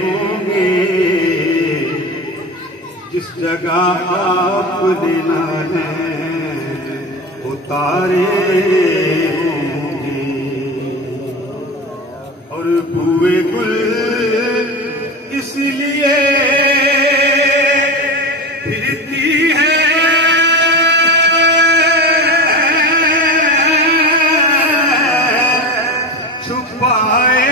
होंगे जिस जगह आप देना है उतारे होंगे और बुए गुल इसलिए फिरती है छुपाए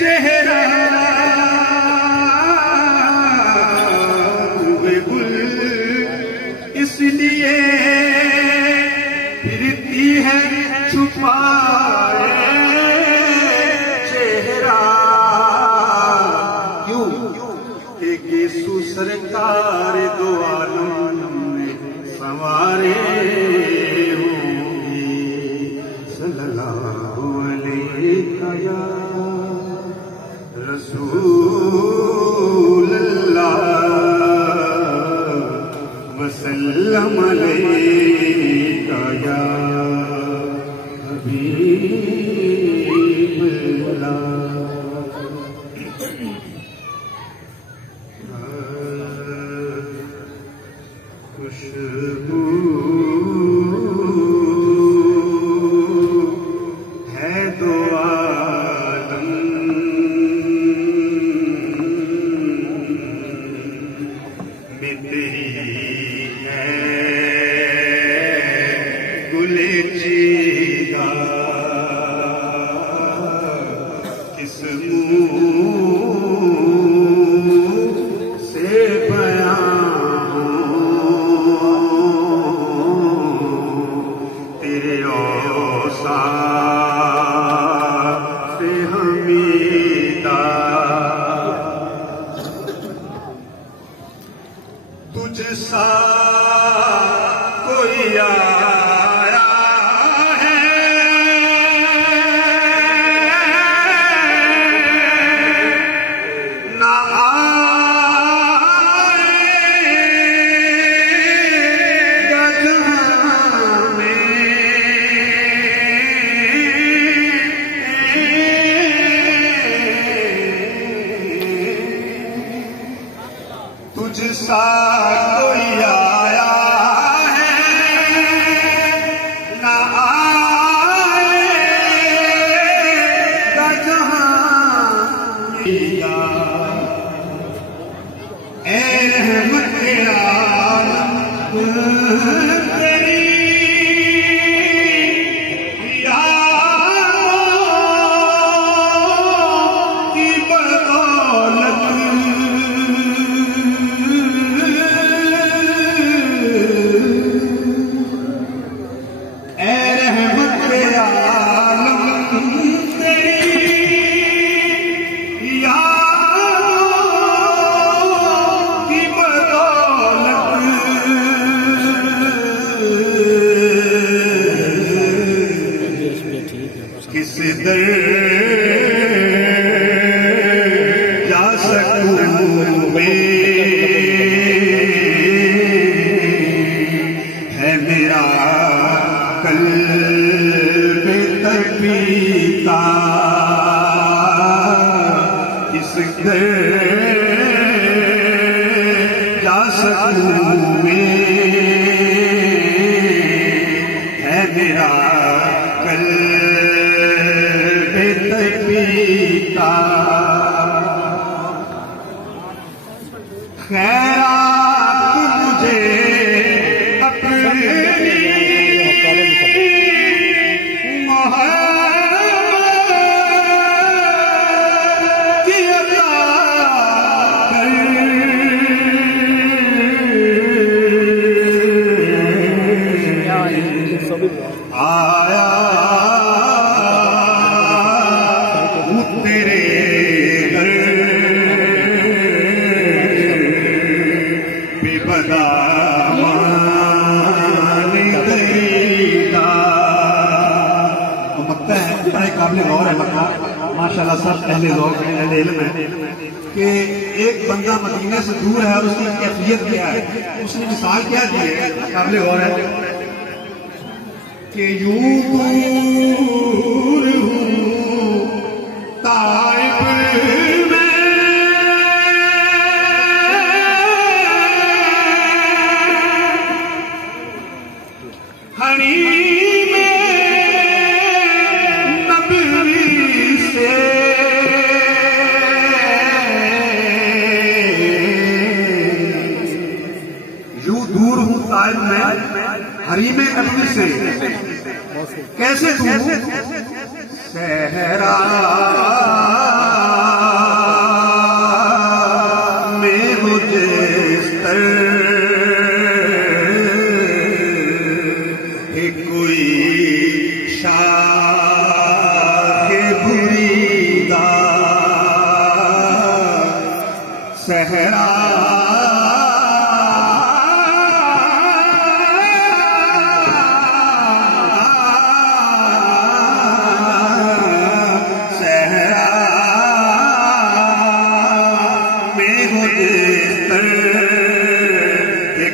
चेहरा बुए गुल इसलिए फिरती है छुपाए चेहरा क्यों एक यीशु सरकार दो आलम में सवारे होंगे सल्लल्लाहु अलैहि या रसूल अल्लाह वसल्लम अलैका या खुशबू है दो आलम में तेरी है गुले चीदा किस मुंह से बयां तेरे औसाफ से हमीदा तुझ सा कोई आया है ना आएगा जहां में तुझ सा कोई आया है ना आएगा जहां मिया ऐ रहमत आलम तेरी यादों की बदौलत किस दर जा सकूं मैं है मेरा कल्ब तड़पीता किस दर जा सकूं मैं है मेरा पीता खैरात मुझे अपनी मोहब्बत की अता कर आया तेरे दर बेबदा माने देता तो लगता है बड़े काबिल गौर है मक्का माशाल्लाह सब पहले लोग अहले इल्म है कि एक बंदा मदीना से दूर है और उसकी कैफियत क्या है उसने मिसाल क्या दी है काबिल गौर है कि यूं कैसे तू सहरा में मुझे कोई शाखे बुरीदा सहरा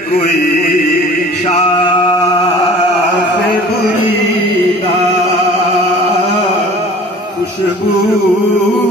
कोई शाख बुरीदा खुशबू